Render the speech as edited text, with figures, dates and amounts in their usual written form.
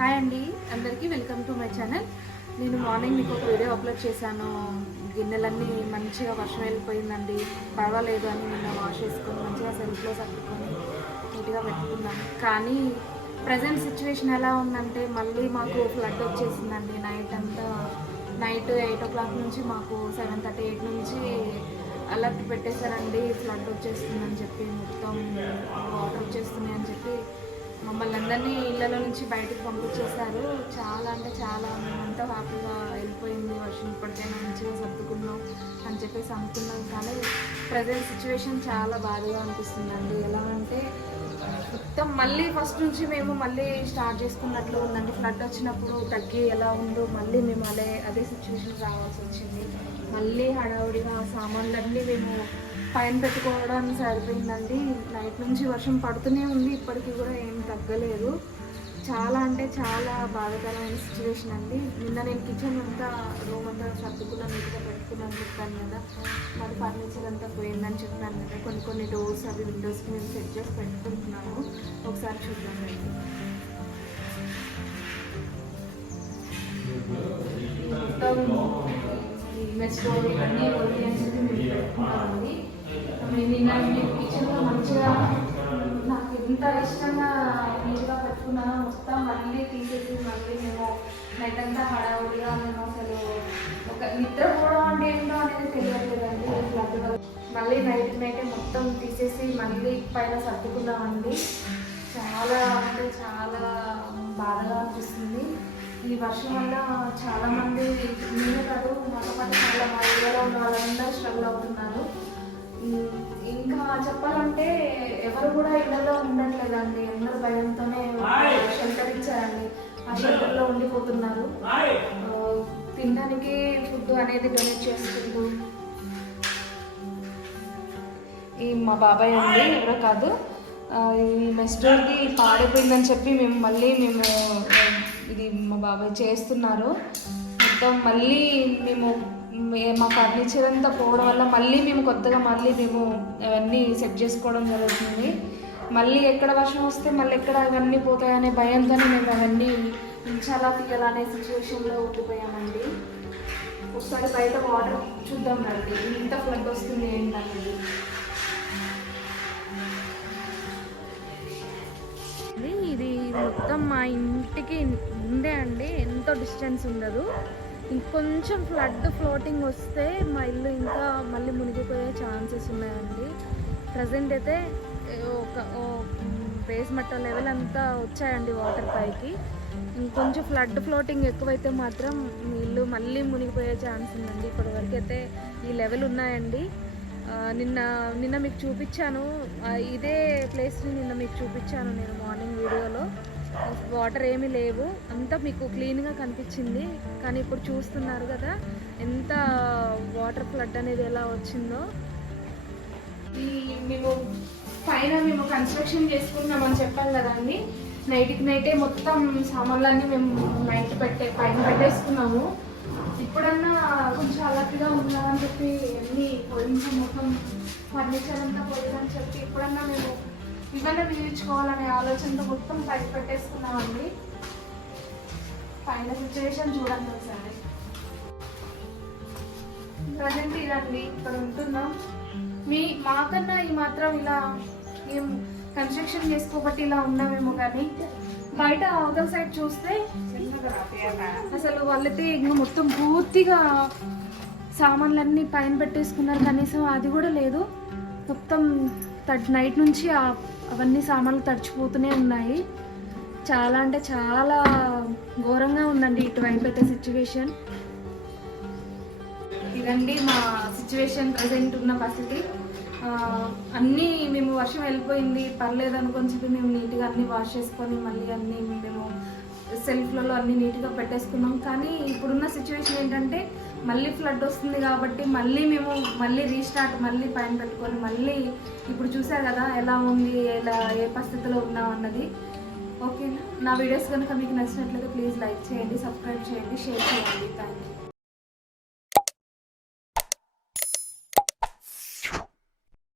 Hi అండి, అందరికీ welcome to my channel. నేను మార్నింగ్ మీకు ఒక వీడియో అప్లోడ్ చేశాను. గిన్నెలన్నీ మంచిగా వర్షం వెళ్ళిపోయిందండి, పర్వాలేదు అని నిన్న వాష్ చేసుకొని మంచిగా సెల్ఫ్లో సర్దుకొని నీట్గా పెట్టుకున్నాను. కానీ ప్రజెంట్ సిచ్యువేషన్ ఎలా ఉందంటే మళ్ళీ మాకు ఫ్లడ్ వచ్చేసిందండి. నైట్ 8 o'clock నుంచి మాకు 7:30, 8 నుంచి అలర్ట్ పెట్టేశారండి. ఫ్లడ్ వచ్చేస్తుందని చెప్పి, మొత్తం వాటర్ వచ్చేస్తున్నాయి అని చెప్పి మమ్మల్ని అందరినీ ఇళ్ళలో నుంచి బయటకు పంపించేశారు. చాలా అంటే చాలా మేమంతా హ్యాపీగా వెళ్ళిపోయింది వర్షం, ఇప్పటికైనా మంచిగా సర్దుకున్నాం అని చెప్పేసి అనుకున్నాం. కానీ ప్రజెంట్ సిచ్యువేషన్ చాలా బాధగా అనిపిస్తుందండి. ఎలా అంటే మొత్తం మళ్ళీ ఫస్ట్ నుంచి మేము మళ్ళీ స్టార్ట్ చేసుకున్నట్లు ఉందండి. ఫ్లడ్ వచ్చినప్పుడు తగ్గి ఎలా ఉందో మళ్ళీ మేము అదే సిచ్యువేషన్ రావాల్సి వచ్చింది. మళ్ళీ హడావుడిగా సామాన్లన్నీ మేము పైన పెట్టుకోవడానికి సరిపోయిందండి. నైట్ నుంచి వర్షం పడుతూనే ఉంది, ఇప్పటికీ కూడా ఏం తగ్గలేదు. చాలా అంటే చాలా బాధాకరమైన సిచ్యువేషన్ అండి. నిన్న నేను కిచెన్ అంతా రూమ్ అంతా సర్దుకున్నాను, నీట్గా పెట్టుకున్నాను చెప్పాను కదా. మరి ఫర్నిచర్ అంతా పోయిందని చెప్పాను కదా. కొన్ని డోర్స్ అవి విండోస్కి మేము సెట్ చేసి పెట్టుకుంటున్నాము. ఒకసారి చూద్దాం రండి. మెస్ డోర్ ఇవన్నీ ఓకే అని చెప్పి మేము పెట్టుకున్నామండి. నిన్న నేను కిచెన్లో మంచిగా నాకు ఎంత ఇష్టంగా నీట్గా పెట్టుకున్నానో మొత్తం మళ్ళీ తీసేసి మళ్ళీ మేము నైట్ అంతా హడావుడిగా మేము అసలు ఒక నిద్రపోవడం అంటే ఏంటో అనేది తెలియట్లేదండి. ఫ్లడ్ మళ్ళీ నైటే మొత్తం తీసేసి మళ్ళీ పైన సర్దుకున్నామండి. చాలా అంటే చాలా బాధగా అనిపిస్తుంది. ఈ వర్షం వల్ల చాలామంది, నేనే కాదు మాతో పాటు చాలా మా ఏరియాలో ఉన్న వాళ్ళందరూ స్ట్రగుల్ అవుతున్నారు. ఇంకా చెప్పాలంటే ఎవరు కూడా ఇళ్ళలో ఉండట్లేదండి. అందరూ భయంతోనే షెల్టర్ ఇచ్చారండి, ఆ షెల్టర్లో ఉండిపోతున్నారు. తినడానికి ఫుడ్ అనేది డొనేట్ చేసుకుంటూ ఈ మా బాబాయ్ అండి, ఎవరో కాదు, ఈ మెస్టోర్ది పాడైపోయిందని చెప్పి మేము ఇది మా బాబాయ్ చేస్తున్నారు. మొత్తం మళ్ళీ మేము మా ఫర్నిచర్ అంతా పోవడం వల్ల మళ్ళీ మేము కొత్తగా అవన్నీ సెట్ చేసుకోవడం జరుగుతుంది. మళ్ళీ ఎక్కడ వర్షం వస్తే మళ్ళీ ఎక్కడ అవన్నీ పోతాయనే భయంతోనే మేము అవన్నీ చాలా తీయాలనే సిచ్యువేషన్లో ఉండిపోయామండి. ఒకసారి బయట వాటర్ చూద్దాం రండి, ఇంత ఫ్లడ్ వస్తుంది ఏంటనేది. ఇది మొత్తం మా ఇంటికి ముందే అండి, ఎంతో డిస్టెన్స్ ఉండదు. ఇంకొంచెం ఫ్లోటింగ్ వస్తే మా ఇల్లు ఇంకా మళ్ళీ మునిగిపోయే ఛాన్సెస్ ఉన్నాయండి. ప్రజెంట్ అయితే ఒక బేస్మెంట్ లెవెల్ అంతా వచ్చాయండి వాటర్ పైకి. ఇంకొంచెం ఫ్లోటింగ్ ఎక్కువైతే మాత్రం మీ ఇల్లు మళ్ళీ మునిగిపోయే ఛాన్స్ ఉందండి. ఇప్పటివరకు అయితే ఈ లెవెల్ ఉన్నాయండి. నిన్న మీకు చూపించాను, ఇదే ప్లేస్ని నిన్న మీకు చూపించాను నేను మార్నింగ్ వీడియోలో. వాటర్ ఏమీ లేవు, అంతా మీకు క్లీన్గా కనిపించింది. కానీ ఇప్పుడు చూస్తున్నారు కదా ఎంత వాటర్ ఫ్లడ్ అనేది ఎలా వచ్చిందో. మేము కన్స్ట్రక్షన్ చేసుకున్నామని చెప్పాను కదండి. నైటే మొత్తం సామాన్లన్నీ మేము పైన పెట్టేసుకున్నాము. ఇప్పుడన్నా కొంచెం అలర్ట్గా ఉండాలని చెప్పి అన్నీ పోయించి మొత్తం ఫర్నిచర్ అంతా పోయిందని చెప్పి ఇప్పుడన్నా మేము ఇవన్నీ మిగిల్చుకోవాలనే ఆలోచనతో మొత్తం పైన పెట్టేసుకున్నామండి. పైన సిచ్యువేషన్ చూడండి ఒకసారి. ప్రజెంట్ ఇదండి, ఇక్కడ ఉంటున్నాం. మాకన్నా ఈ మాత్రం ఇలా ఏం కన్స్ట్రక్షన్ చేసుకోబట్టి ఇలా ఉన్నామేమో, కానీ బయట అవతల సైడ్ చూస్తే అసలు వాళ్ళైతే ఇంకా మొత్తం పూర్తిగా సామాన్లన్నీ పైన పెట్టేసుకున్నారు. కనీసం అది కూడా లేదు. మొత్తం నైట్ నుంచి అవన్నీ సామాన్లు తడిచిపోతూనే ఉన్నాయి. చాలా అంటే చాలా ఘోరంగా ఉందండి ఇటువైపు అయితే సిచ్యువేషన్. ఇదండి మా సిచ్యువేషన్, ప్రజెంట్ ఉన్న పరిస్థితి. అన్నీ మేము వర్షం వెళ్ళిపోయింది పర్లేదు అనుకొని చెప్పి మేము నీట్గా అన్నీ వాష్ చేసుకొని మళ్ళీ అన్నీ మేము సెల్ఫ్లలో అన్నీ నీట్గా పెట్టేసుకున్నాం. కానీ ఇప్పుడున్న సిచ్యువేషన్ ఏంటంటే మళ్ళీ ఫ్లడ్ వస్తుంది కాబట్టి మళ్ళీ రీస్టార్ట్ మళ్ళీ పైన పెట్టుకొని మళ్ళీ ఇప్పుడు చూసారు కదా ఎలా ఉంది, ఏ పరిస్థితిలో ఉన్నాం అన్నది. ఓకేనా? నా వీడియోస్ కనుక మీకు నచ్చినట్లయితే ప్లీజ్ లైక్ చేయండి, సబ్స్క్రైబ్ చేయండి, షేర్ చేయండి. Thank you.